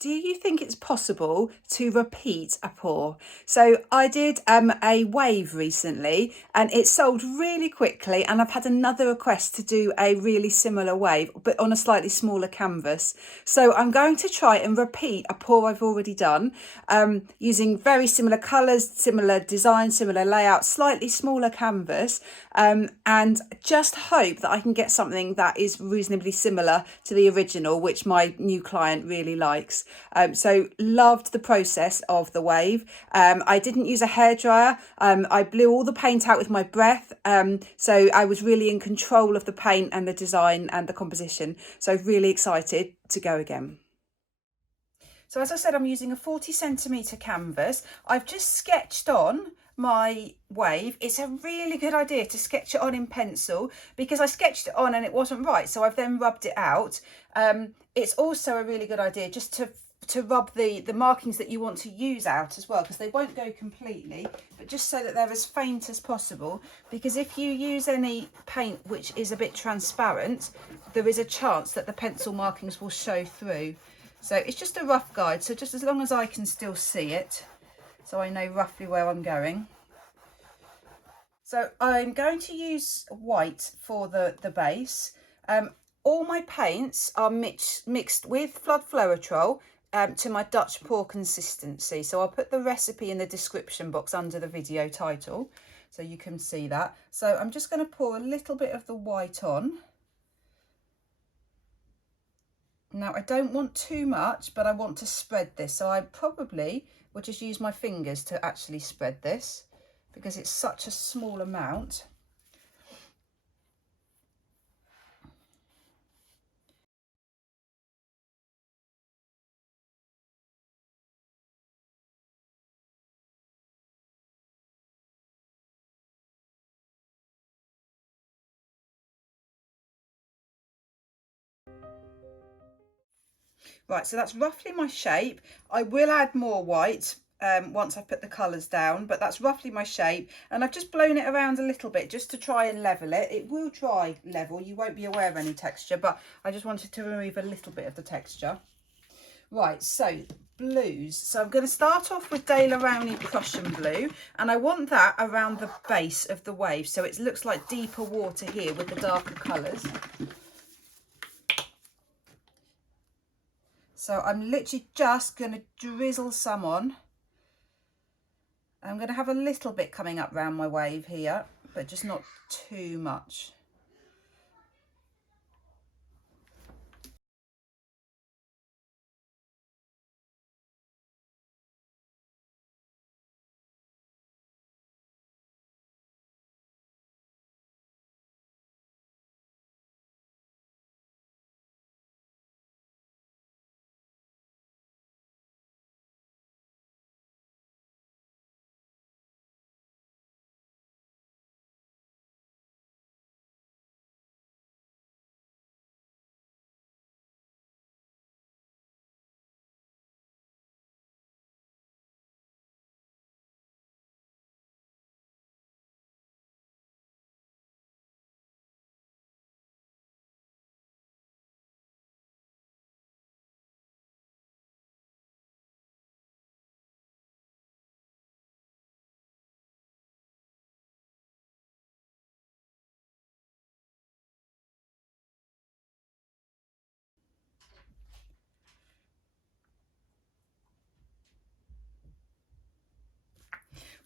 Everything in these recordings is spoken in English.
Do you think it's possible to repeat a pour? So I did a wave recently and it sold really quickly, and I've had another request to do a really similar wave but on a slightly smaller canvas. So I'm going to try and repeat a pour I've already done, using very similar colours, similar design, similar layout, slightly smaller canvas, and just hope that I can get something that is reasonably similar to the original, which my new client really likes. So loved the process of the wave. I didn't use a hairdryer. I blew all the paint out with my breath. So I was really in control of the paint and the design and the composition. So really excited to go again. So as I said, I'm using a 40cm canvas. I've just sketched on my wave. It's a really good idea to sketch it on in pencil, because I sketched it on and it wasn't right, so I've then rubbed it out. It's also a really good idea just to rub the markings that you want to use out as well, because they won't go completely, but just so that they're as faint as possible, because if you use any paint which is a bit transparent, there is a chance that the pencil markings will show through. So it's just a rough guide, so just as long as I can still see it, so I know roughly where I'm going. So I'm going to use white for the base. All my paints are mixed with floetrol to my Dutch pour consistency. So I'll put the recipe in the description box under the video title, so you can see that. So I'm just going to pour a little bit of the white on. Now I don't want too much, but I want to spread this, so I probably will just use my fingers to actually spread this, because it's such a small amount. Right, so that's roughly my shape. I will add more white once I've put the colours down, but that's roughly my shape, and I've just blown it around a little bit just to try and level it. It will dry level, you won't be aware of any texture, but I just wanted to remove a little bit of the texture. Right, so blues. So I'm going to start off with Daler Rowney Prussian blue, and I want that around the base of the wave, so it looks like deeper water here with the darker colours. So I'm literally just going to drizzle some on. I'm going to have a little bit coming up round my wave here, but just not too much.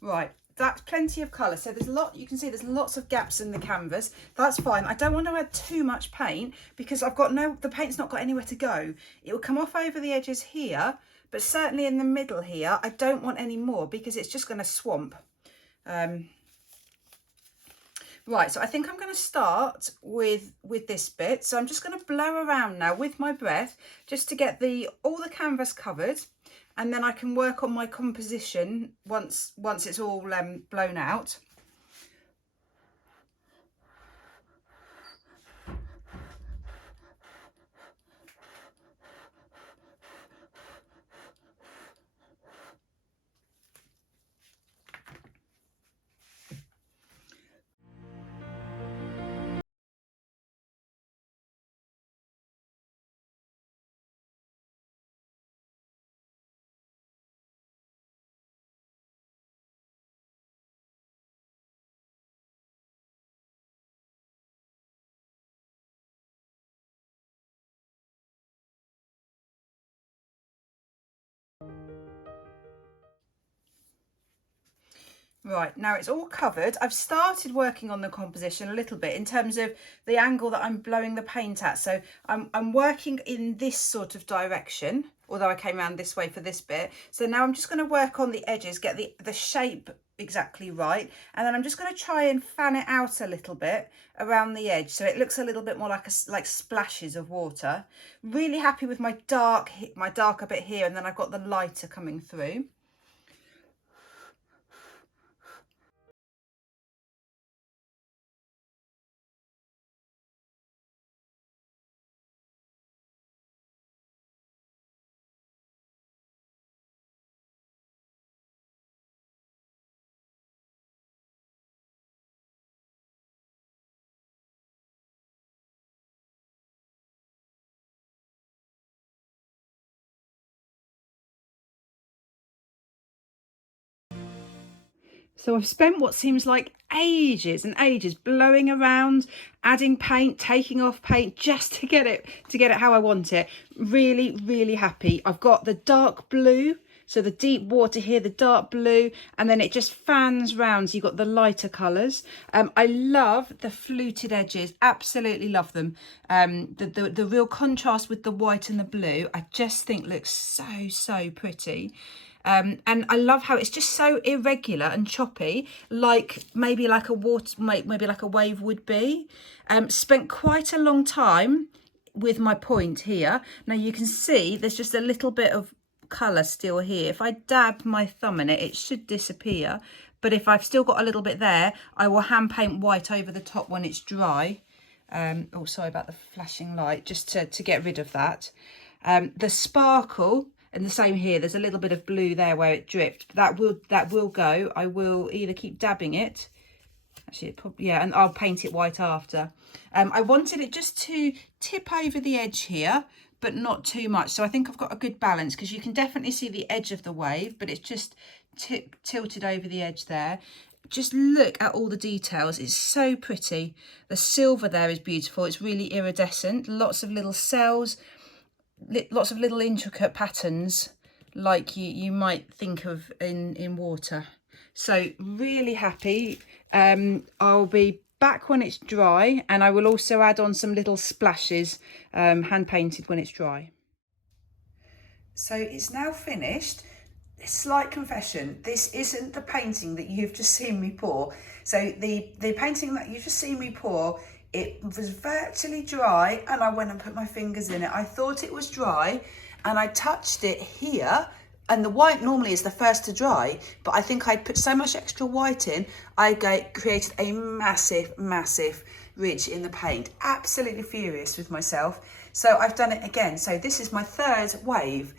Right, that's plenty of colour. So there's a lot, you can see there's lots of gaps in the canvas. That's fine. I don't want to add too much paint, because I've got the paint's not got anywhere to go. It will come off over the edges here, but certainly in the middle here, I don't want any more, because it's just going to swamp. Right, so I think I'm going to start with this bit. So I'm just going to blow around now with my breath, just to get all the canvas covered, and then I can work on my composition once it's all blown out. Right, now it's all covered. I've started working on the composition a little bit in terms of the angle that I'm blowing the paint at. So I'm working in this sort of direction, although I came around this way for this bit. So now I'm just going to work on the edges, get the shape exactly right. And then I'm just going to try and fan it out a little bit around the edge, so it looks a little bit more like splashes of water. Really happy with my darker bit here, and then I've got the lighter coming through. So I've spent what seems like ages and ages blowing around, adding paint, taking off paint, just to get it how I want it. Really, really happy. I've got the dark blue, so the deep water here, the dark blue, and then it just fans round, so you've got the lighter colours. I love the fluted edges, absolutely love them. The real contrast with the white and the blue, I just think looks so pretty. And I love how it's just so irregular and choppy, like maybe like a wave would be. Spent quite a long time with my point here. Now you can see there's just a little bit of colour still here. If I dab my thumb in it, it should disappear. But if I've still got a little bit there, I will hand paint white over the top when it's dry. Oh, sorry about the flashing light, just to get rid of that. The sparkle, and the same here, there's a little bit of blue there where it dripped. That will go. I will either keep dabbing it, actually, yeah, and I'll paint it white after. I wanted it just to tip over the edge here, but not too much. So I think I've got a good balance, because you can definitely see the edge of the wave, but it's just tilted over the edge there. Just look at all the details. It's so pretty. The silver there is beautiful. It's really iridescent. Lots of little cells, lots of little intricate patterns like you might think of in water. So really happy. I'll be back when it's dry, and I will also add on some little splashes, hand painted when it's dry. So it's now finished. Slight confession, this isn't the painting that you've just seen me pour. So the painting that you've just seen me pour, it was virtually dry, and I went and put my fingers in it. I thought it was dry, and I touched it here, and the white normally is the first to dry, but I think I'd put so much extra white in, I created a massive ridge in the paint. Absolutely furious with myself. So I've done it again. So this is my third wave.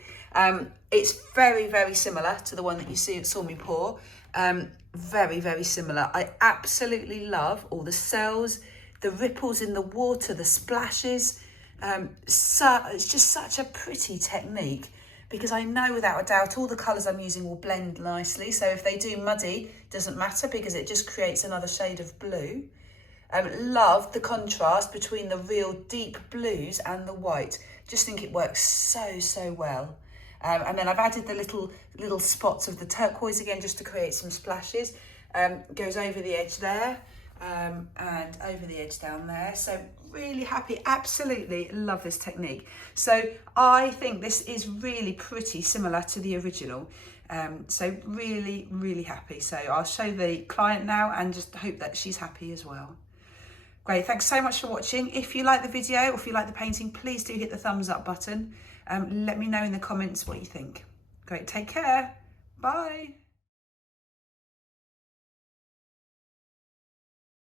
It's very similar to the one that you saw me pour. Very similar. I absolutely love all the cells, the ripples in the water, the splashes. It's just such a pretty technique, because I know without a doubt all the colours I'm using will blend nicely. So if they do muddy, doesn't matter, because it just creates another shade of blue. Love the contrast between the real deep blues and the white. Just think it works so well. And then I've added the little spots of the turquoise again, just to create some splashes. Goes over the edge there, and over the edge down there. So really happy, absolutely love this technique. So I think this is really pretty similar to the original. So really happy. So I'll show the client now, and just hope that she's happy as well. Great, thanks so much for watching. If you like the video, or if you like the painting, please do hit the thumbs up button. Let me know in the comments what you think. Great, take care. Bye.